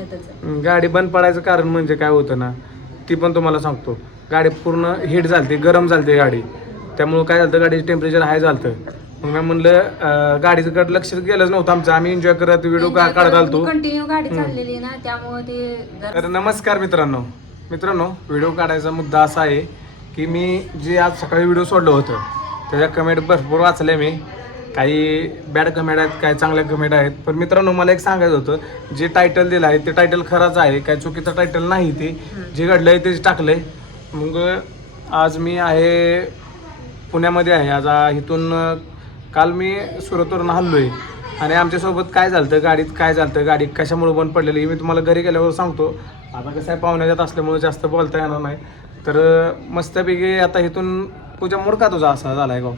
आहे. गाडी बंद पडायचं कारण म्हणजे काय होतं ना ती पण तुम्हाला सांगतो. गाडी पूर्ण हीट झालती गरम झालती गाडी. त्यामुळं काय झालं गाडीचं टेम्परेचर हाय झालं मग मी म्हणलं अं, गाडीचं कडे लक्ष गेलंच नव्हतं आमचं. आम्ही एन्जॉय करत व्हिडिओ काढत आलतो. कंटिन्यू गाडी चाललेली ना त्यामुळे ते जरा तर नमस्कार मित्रांनो. मित्रांनो व्हिडिओ काढायचा मुद्दा असा आहे की मी जे आज सकाळी व्हिडिओ सोडलं होतं त्याच्या कमेंट भरपूर वाचले मी. काही बॅड कमेंट आहेत काही चांगल्या कमेंट आहेत. पण मित्रांनो मला एक सांगायचं होतं जे टायटल दिलं आहे ते टायटल खरंच आहे काय चुकीचं टायटल नाही ते. जे घडलं आहे तेच टाकलं आहे मग आज मी आहे पुण्यामध्ये आहे. आज इथून काल मी सुरतवरून हल्लो आहे आणि आमच्यासोबत काय झालं गाडीत काय झालं गाडी कशामुळे बंद पडलेली हे मी तुम्हाला घरी गेल्यावर सांगतो. आता कसं आहे पाहुण्याच्यात असल्यामुळे जास्त बोलता येणार नाही. तर मस्तपैकी आता इथून तुझ्या मूड का तुझा असा झाला आहे गाव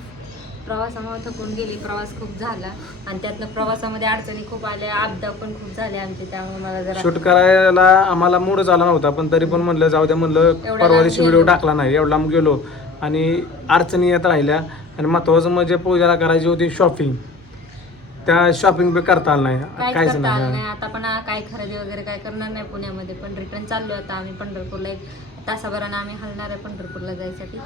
प्रवासामुळे थकून गेली प्रवास खूप झाला. आणि त्यातनं प्रवासामध्ये अडचणी खूप आल्या अपघात पण खूप झाले आमचे त्यामुळे मला जरा शूट करायला आम्हाला मूडच आला नव्हता पण तरी पण म्हणलं जाऊ द्या म्हणलं एवढा परवा लांब दिवशी व्हिडिओ गेलो. टाकला नाही एवढा लांब गेलो. आणि अडचणी येत राहिल्या. आणि महत्वाचं म्हणजे पूजाला करायची होती शॉपिंग त्या शॉपिंग बी करता आलं नाही. काय काहीच करता आलं नाही. नाही आता पण काय खरेदी वगैरे काय करणार नाही पुण्यामध्ये. पण रिटर्न चाललो आता आम्ही पंढरपूरला. एक तासाभरानं आम्ही हलणार आहे पंढरपूरला जायसाठी.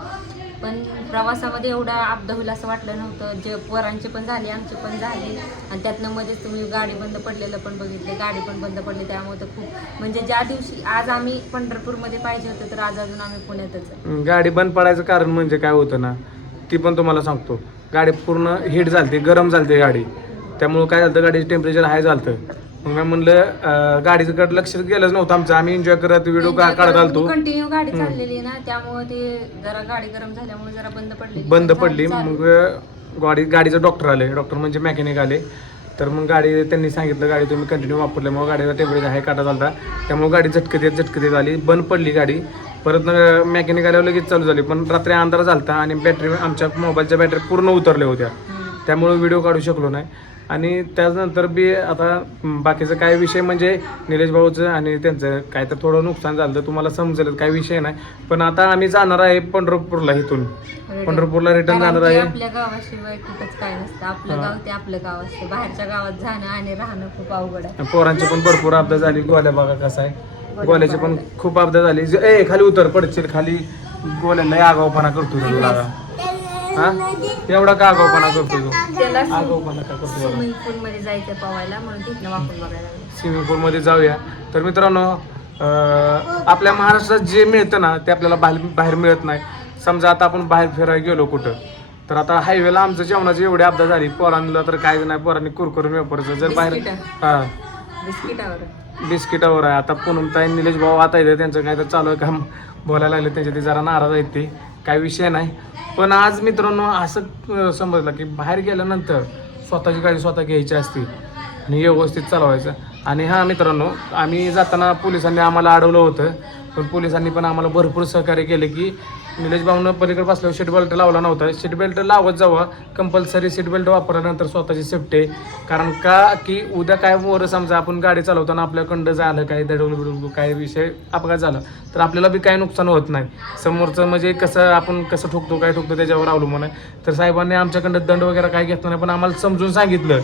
पण प्रवासामध्ये एवढा अपघात होईल असं वाटलं नव्हतं. जे पोरांचे पण झाले आमचे पण झाले. आणि त्यातनं मध्येच तुम्ही गाडी बंद पडलेलं पण बघितले. गाडी पण बंद पडली. त्यामुळे तर खूप म्हणजे ज्या दिवशी आज आम्ही पंढरपूरमध्ये पाहिजे होतं तर आज अजून आम्ही पुण्यातच आहे. गाडी बंद पडायचं कारण म्हणजे काय होतं ना ती पण तुम्हाला सांगतो. गाडी पूर्ण हीट झालती गरम झालती गाडी. त्यामुळं काय झालं गाडीचं टेम्परेचर हाय झालं मग मी म्हणलं गाडीचं लक्ष गेलंच नव्हतं आमचं. आम्ही एन्जॉय करत व्हिडिओ काढत आलतो. कंटिन्यू गाडी चाललेली ना त्यामुळे ते जरा गाडी गरम झाल्यामुळे जरा बंद पडली बंद पडली. मग गाडी गाडीचं डॉक्टर आले. डॉक्टर म्हणजे मेकॅनिक आले. तर मग गाडी त्यांनी सांगितलं गाडी तुम्ही कंटिन्यू वापरल्यामुळे गाडीला टेम्परेचर हाय काढा झाला त्यामुळे गाडी झटकत येत झटकत आली. बंद पडली गाडी. परत मेकॅनिक आल्यावर लगेच चालू झाली. पण रात्री अंधार झालता आणि बॅटरी आमच्या मोबाईलच्या बॅटरी पूर्ण उतरल्या होत्या. त्यामुळे व्हिडिओ काढू शकलो नाही. आणि त्यानंतर बी आता बाकीचं काय विषय म्हणजे निलेश भाऊचं आणि त्यांचं काय तर थोडं नुकसान झालं तर तुम्हाला समजेल काय विषय नाही. पण आता आम्ही जाणार आहे पंढरपूरला इथून. पंढरपूरला रिटर्न जाणार आहे. आपल्या गावाशिवाय कुठंच काय नसतं. आपलं गाव ते आपलं गाव असतं. बाहेरच्या गावात जाणं आणि राहणं खूप अवघड आहे. पोरांची पण भरपूर अपघात झाली. गोल्या बघा कसा आहे. गोल्याची पण खूप अपघात झाली. ए खाली उतर पडशील खाली. गोल्याला आगावपणा करतो तुला हा? एवढा का आगावपणा करतो तो त्याला आगावपणा का करतो बघा. स्विमिंग पूल मध्ये जायचं पवायला म्हणून तिथनं वापरून बघायला लागलं. स्विमिंग पूलमध्ये जाऊया. तर मित्रांनो अं, आपल्या महाराष्ट्रात जे मिळतं ना ते आपल्याला बाहेर बाहेर मिळत नाही. समजा आता आपण बाहेर फिरायला गेलो कुठं तर आता हायवेला आमचं जेवणाची एवढी अपघात झाली. पोरांना तर काय नाही पोरांनी कुरकुर वेपरचं जर बाहेर बिस्किटं. हा. बिस्किटावर. बिस्किटावर आहे. आता पूनम ताई निलेश भाऊ आता येते त्यांचं काय तर चालू आहे काम. बोलायला लागले. त्यांचे ते जरा नाराज आहेत ते. काय विषय नाही. पण आज मित्रांनो असं समजलं की बाहेर गेल्यानंतर स्वतःची गाडी स्वतः घ्यायची असते आणि व्यवस्थित चालवायचं. आणि हा मित्रांनो आम्ही जाताना पोलिसांनी आम्हाला अडवलं होतं. पण पोलिसांनी पण आम्हाला भरपूर सहकार्य केलं की निलेश भाऊनं पलीकडे बसल्यावर सीट बेल्ट लावला नव्हता. सीट बेल्ट लावत जावं कंपल्सरी सीट बेल्ट वापरल्यानंतर स्वतःची सेफ्टी आहे कारण का की उद्या काय वर समजा आपण गाडी चालवताना आपल्याकडं झालं काय दडवलं बिडवलं काय विषय अपघात झाला तर आपल्याला बी काही नुकसान होत नाही. समोरचं म्हणजे कसं आपण कसं ठोकतो काय ठोकतो त्याच्यावर अवलंबून आहे. तर साहेबांनी आमच्याकडं दंड वगैरे काय घेतला नाही पण आम्हाला समजून सांगितलं.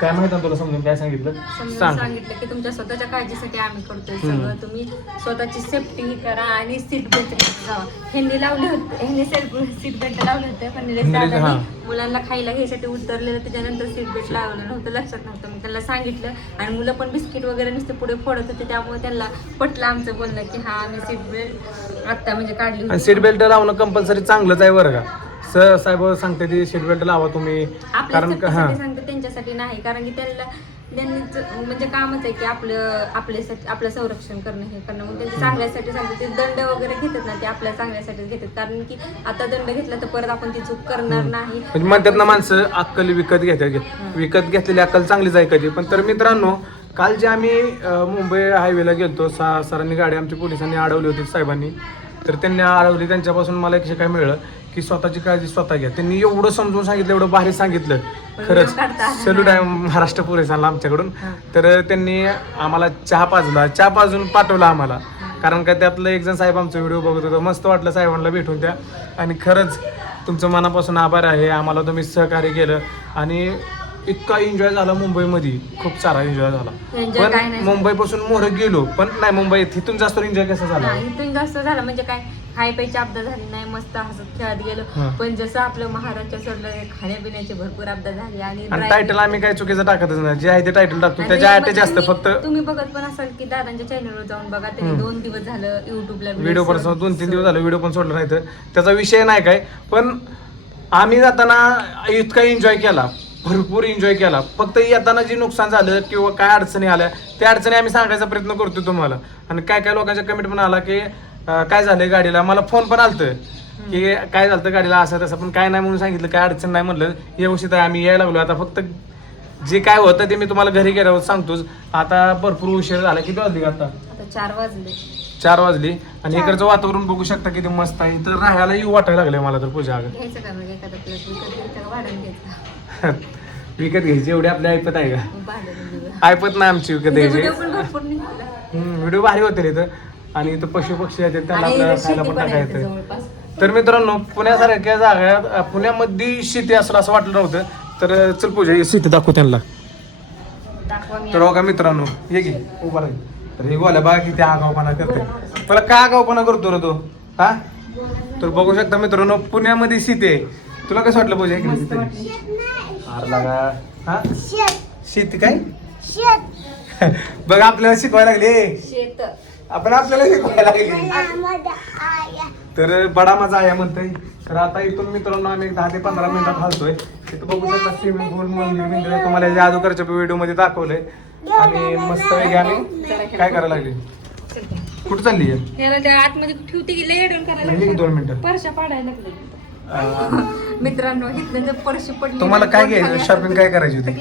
काय माहीत आहे तुला समजून काय सांगितलं? सांग. सांगितलं की तुमच्या स्वतःच्या काळजीसाठी आम्ही करतोय सगळं. तुम्ही स्वतःची सेफ्टी करा आणि सीट बेल्ट जावा. ह्यांनी लावले होते. ह्यांनी सेल्फ सीट बेल्ट लावले होते पण निलेश निलेश, दादांनी. मुलांना खायला घ्यायसाठी उतरलेलं त्याच्यानंतर सीट बेल्ट लावलं नव्हतं लक्षात नव्हतं. मग त्यांना सांगितलं आणि मुलं पण बिस्किट वगैरे नुसते पुढे फोडत होते त्यामुळे त्यांना पटलं आमचं बोलणं की हा आम्ही सीट बेल्ट आत्ता म्हणजे काढली सीट बेल्ट लावणं कंपल्सरी चांगलंच आहे बरं का. सर साहेब सांगते ती सीट बेल्ट लावा तुम्ही. आपल्या कारण हां. सांगते त्यांच्यासाठी नाही. कारण की त्यांना त्यांनीच म्हणजे कामच आहे की आपलं आपल्यासाठी आपलं संरक्षण करणं हे करणं. मग त्यांच्या चांगल्यासाठी सांगते ते दंड वगैरे घेतात ना ते आपल्या चांगल्यासाठीच घेतात. कारण की आता दंड घेतला तर परत आपण ती चूक करणार नाही. म्हणजे म्हणतात ना माणसं अक्कल विकत घेतात विकत घेतलेली अक्कल चांगलीच आहे कधी. पण तर मित्रांनो काल जे आम्ही अं, मुंबई हायवेला गेलतो सा सरांनी गाडी आमच्या पोलिसांनी अडवली होती साहेबांनी. तर त्यांनी अडवली. त्यांच्यापासून मला एक काय मिळलं. की स्वतःची काळजी स्वतः घ्या. त्यांनी एवढं समजून सांगितलं एवढं भारी सांगितलं. खरंच सल्यूट आहे महाराष्ट्र पोलिसांना आमच्याकडून. तर त्यांनी आम्हाला चहा पाजला. चहा पाजून पाठवला आम्हाला. कारण का त्यातलं एक जण साहेब आमचा व्हिडिओ बघत होतो. मस्त वाटलं साहेबांना भेटून त्या. आणि खरंच तुमचं मनापासून आभार आहे. आम्हाला तुम्ही सहकार्य केलं. आणि इतका एन्जॉय झाला मुंबईमध्ये. खूप सारा एन्जॉय झाला. पण. मुंबईपासून मोर गेलो. पण नाही मुंबईत तिथून जास्त एन्जॉय कसा झाला? इथून जास्त झालं. म्हणजे काय? खाय प्यायची अपघात झाली नाही मस्त हसत खेळत गेलो. पण जसं आपलं महाराष्ट्र सोडलं खाण्यापिण्याचे भरपूर अपघात झाले आणि टायटल आम्ही काय चुकीचं टाकतच नाही. जे आहे ते टायटल टाकतो. त्याच्या जास्त तुम्ही- फक्त तुम्ही बघत पण असाल की दादांच्या चॅनलवर जाऊन बघा त्यांनी. दोन दिवस झालं युट्यूबला व्हिडिओ पण दोन तीन दिवस झाले व्हिडिओ पण सोडला नाही तर. त्याचा विषय नाही काय. पण आम्ही जाताना इतका एन्जॉय केला. भरपूर एन्जॉय केला. फक्त येताना जे नुकसान झालं किंवा काय अडचणी आल्या त्या अडचणी आम्ही सांगायचा प्रयत्न करतो तुम्हाला. आणि काय काय लोकांच्या कमेंट पण आला की काय झालंय गाडीला? मला फोन पण आलतं. की काय झालं गाडीला? असं तसं पण काय नाही म्हणून सांगितलं. काय अडचण नाही म्हणलं. व्यवस्थित आहे. आम्ही यायला लागलो. आता फक्त जे काय होतं ते मी तुम्हाला घरी गेल्यावर सांगतोच. आता भरपूर उशीर झाला. किती वाजली आता? आता चार वाजले. चार वाजली. आणि इकडचं वातावरण बघू शकता किती मस्त आहे. तर राहायला येऊ वाटायला लागले मला तर पूजा घ्यायचं विकत घ्यायचं घ्यायचं घ्यायची. एवढी आपली ऐपत आहे का? ऐपत नाही आमची विकत निघाला. व्हिडिओ भारी होते इथं. आणि इथं पशु पक्षी आहेत त्यांना आपल्याला खायला पण टाकायचं तर मित्रांनो पुण्यासारख्या जागा पुण्यामध्ये शेती असलं असं वाटलं नव्हतं. तर चल पूजा ही शेती दाखवू त्यांना. दाखवा मी तर बघा मित्रांनो ये की उभा राहील तर हे बोला बघा किती आगावपणा करते मला का आगावपणा करतो रे तो? हा? तर बघू शकता मित्रांनो पुण्यामध्ये शेती आहे. तुला कसं वाटलं पूजा हा? शेती. काय? बघ आपल्याला शिकवायला लागले. शेत. आपण आपल्याला शिकवायला लागले. तर बडा माझा आहे म्हणतोय. तर आता इथून मित्रांनो आम्ही एक दहा ते पंधरा मिनिटात हलतोय तिथं बघू शकता स्विमिंग पूल तुम्हाला या अगोदरच्या व्हिडिओमध्ये दाखवलंय. आणि मस्त पैकी आम्ही काय करायला लागले? कुठं चालली आहे याला त्या आतमध्ये दोन मिनिटं. परशा पाडायला मित्रांनो इथलं परशी पडली तुम्हाला काय घ्यायचं? असतं काय करायची होती?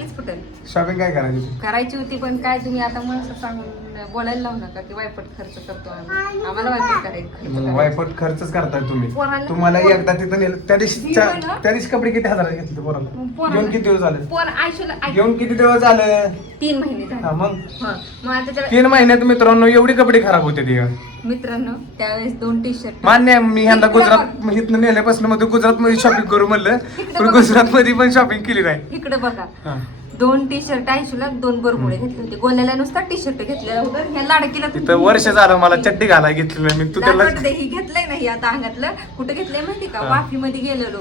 शॉपिंग काय करायची होती? करायची होती पण काय तुम्ही आता मला सांगून बोलायला लावू नका की वायपट खर्च करतो आम्ही. आम्हाला वायपट करायचं खर्च मग करायचं. वायपट खर्चच करताय तुम्ही. पोराला- तुम्हाला एकदा तिथं नेलं त्या दिवशी मी त्या पण ना- त्या दिवशी कपडे किती हजाराचे घेतले पोराला? घेऊन किती दिवस झाले? पोर आयुष्याला ऐक- घेऊन किती दिवस झालं? तीन महिने झाले. हा मग? हा मग आता त्याला तीन महिन्यात मित्रांनो एवढी कपडे खराब होते ती. मित्रांनो त्यावेळेस दोन टी शर्ट मान्य आहे, मी ह्यांना गुजरात इथनं नेल्यापासून मध्ये गुजरात मध्ये शॉपिंग करू म्हणलं पण. गुजरात मध्ये पण शॉपिंग केली नाही. इकडे बघा. हा. दोन टी शर्ट आयुष्याला दोन बरमुडे घेतले होते. गोल्याला नुसता टी शर्ट घेतलेला होता ह्या लाडकीला तिथं वर्ष झालं मला चड्डी घालाय घेतली नाही. मी तू त्याला ही घेतलंय नाही आता अंगातलं. कुठं घेतलंय माहिती का? हा. वाफीमध्ये गेलेलो.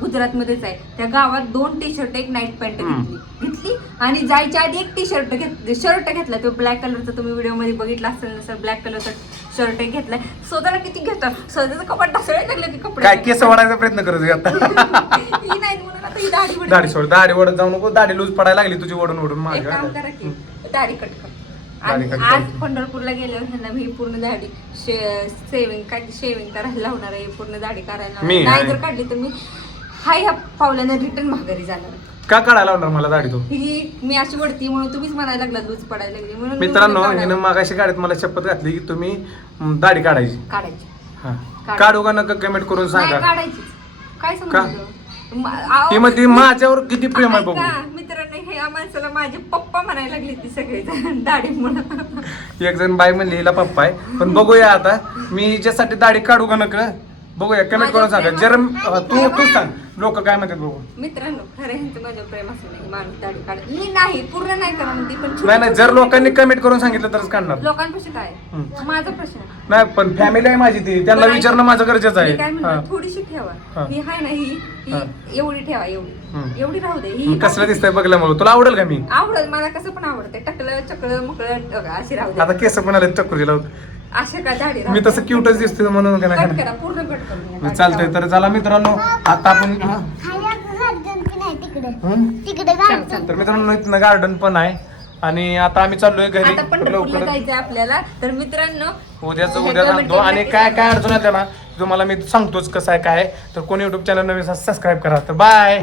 गुजरात मध्येच आहे. त्या गावात दोन टी शर्ट एक नाईट पॅन्ट. घेतली. घेतली. आणि जायच्या आधी एक टी शर्ट घेतलं शर्ट घेतला. तो ब्लॅक कलरचा तुम्ही व्हिडिओमध्ये बघितला असेल नसेल ब्लॅक कलरचा शर्ट एक घेतलाय. स्वतःला किती घेतात स्वतःचं कपाट ढासळायला लागलं की कपडे काय केस वाढायचा प्रयत्न करत आता. ही नाही म्हणून आता ही दाढी. दाढी सोड दाढी ओढत जाऊ नको. दाढी लूज पडायला लागली तुझी ओढून ओढून एक माझ्या काम करा की दाढी कट कर दाढी आणि cut आज करतो. पंढरपूरला गेल्यावर ह्यांना मी पूर्ण दाढी शेविंग काय शेविंग करायला लावणार आहे पूर्ण दाढी करायला मी? लावणार. नाही. जर काढली तर मी हाय ह्या पावल्यानं रिटर्न माघारी जाणार का काढायला लावणार मला दाढी तो ही मी अशी वडती म्हणून तुम्हीच म्हणायला लागला लूज पडायला लागली म्हणून मी मित्रांनो म्हणलं हिनं काढावं. मागाशी गाडीत मला शपथ घातली की तुम्ही दाढी काढायची काढायची हा काढ. काढू का नका कमेंट करून नाही सांगा काढायचीच काय का? समजलं म- आहो, ती म्हणते माझ्यावर किती प्रेम आहे बघू ऐका, या माणसाला माझे पप्पा म्हणायला लागले ती सगळेजण दाढी म्हणून. एक जण बाई म्हणली हिला पप्पा आहे. पण बघूया आता. मी हिच्यासाठी दाढी काढू का नका बघूया कमेंट करून सांगा जर तू तू सांग. लोक काय म्हणतात बघू? मित्रांनो खरं माणूस दाढी काढ मी नाही पूर्ण नाही करा म्हणते पण छोटी- नाही नाही जर लोकांनी कमेंट करून सांगितलं तरच काढणार. लोकांपाशी काय. माझा प्रश्न. नाही पण फॅमिली आहे माझी ती. त्यांना विचारणं माझं गरजेचं आहे. म्हणतो. थोडीशी ठेवा. हा. हाय ना ही एवढी ठेवा एवढी. एवढी राहू दे ही कसलं दिसतंय बघल्यामुळे? तुला आवडेल का मी? आवडत मला कसं पण आवडते टकलं चकलं मुकलं अशी राहू आता केस पण आले चक्रूची लावत अशा का दाढी मी तसं. क्यूटच दिसतोय म्हणून का कट नाही करा पूर्ण कट करून घ्या. चालतंय तर चला मित्रांनो आता आपण हा. तिकडे? तिकडे चल, चल. तर मित्रांनो इथनं गार्डन पण आहे आणि आता आम्ही चाललोय घरी आता लवकर जायचंय आपल्याला तर मित्रांनो उद्याच हे उद्या सांगतो आणि काय काय अडचण आल्या ना तुम्हाला मी सांगतोच कसं आहे काय आहे. तर कोणी युट्यूब चॅनल नवीन सबस्क्राईब करा तर बाय